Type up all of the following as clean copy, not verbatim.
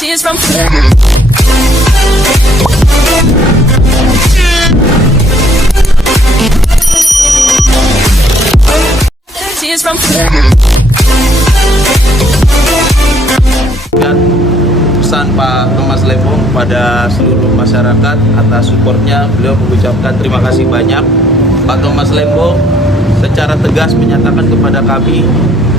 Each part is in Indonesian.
Tears from Tears from Dan pesan Pak Thomas Lembong pada seluruh masyarakat atas supportnya, beliau mengucapkan terima kasih banyak. Pak Thomas Lembong secara tegas menyatakan kepada kami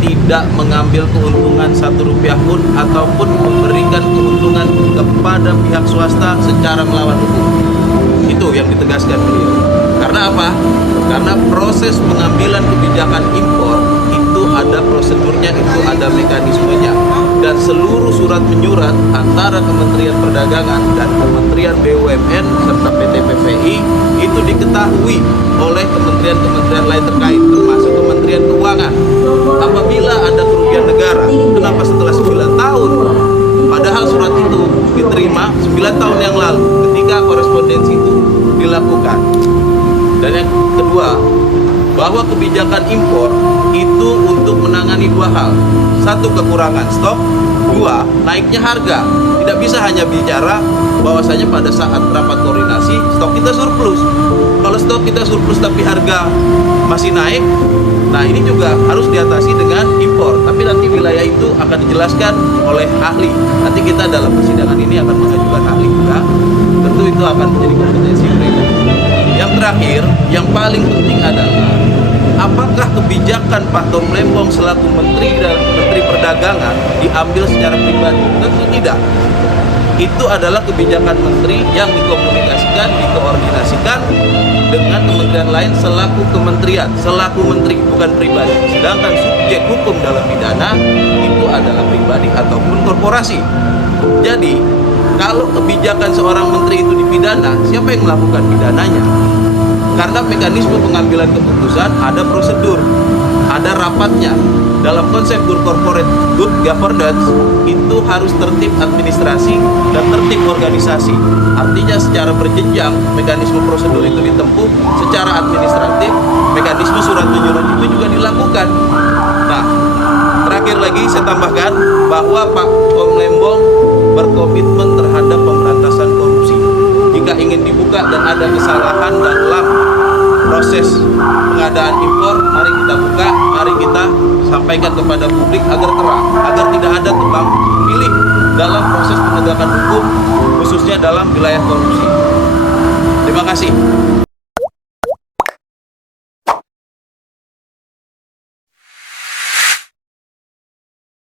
tidak mengambil keuntungan Rp1 pun ataupun memberikan keuntungan kepada pihak swasta secara melawan hukum. Itu yang ditegaskan beliau. Karena apa? Karena proses pengambilan kebijakan impor itu ada prosedurnya, itu ada mekanismenya, dan seluruh surat menyurat antara Kementerian Perdagangan dan Kementerian BUMN serta PT PPI itu diketahui oleh kementerian-kementerian lain terkait, termasuk Kementerian Keuangan. Apabila ada kerugian negara, kenapa setelah 9 tahun? Padahal surat itu diterima 9 tahun yang lalu ketika korespondensi itu dilakukan. Dan yang kedua, bahwa kebijakan impor itu untuk menangani dua hal. Satu, kekurangan stok. Dua, naiknya harga. Tidak bisa hanya bicara bahwasanya pada saat rapat koordinasi stok kita surplus. Kalau stok kita surplus tapi harga masih naik, nah ini juga harus diatasi dengan impor. Tapi nanti wilayah itu akan dijelaskan oleh ahli. Nanti kita dalam persidangan ini akan mengajukan ahli juga. Tentu itu akan menjadi kompetensi mereka. Yang terakhir, yang paling penting adalah apakah kebijakan Pak Tom Lembong selaku Menteri dan Menteri Perdagangan diambil secara pribadi? Tentu tidak. Itu adalah kebijakan Menteri yang dikomunikasikan, dikoordinasikan dengan kementerian lain selaku kementerian, selaku menteri, bukan pribadi. Sedangkan subjek hukum dalam pidana itu adalah pribadi ataupun korporasi. Jadi, kalau kebijakan seorang menteri itu dipidana, siapa yang melakukan pidananya? Karena mekanisme pengambilan keputusan ada prosedur, ada rapatnya. Dalam konsep good corporate, good governance itu harus tertib administrasi dan tertib organisasi. Artinya secara berjenjang mekanisme prosedur itu ditempuh, secara administratif mekanisme surat menyurat itu juga dilakukan. Nah, terakhir lagi saya tambahkan bahwa Pak Tom Lembong berkomitmen terhadap pemberantasan korupsi. Jika ingin dibuka dan ada kesalahan dalam proses pengadaan impor, mari kita buka, mari kita sampaikan kepada publik agar terang, agar tidak ada tebang pilih dalam proses penegakan hukum, khususnya dalam wilayah korupsi. Terima kasih.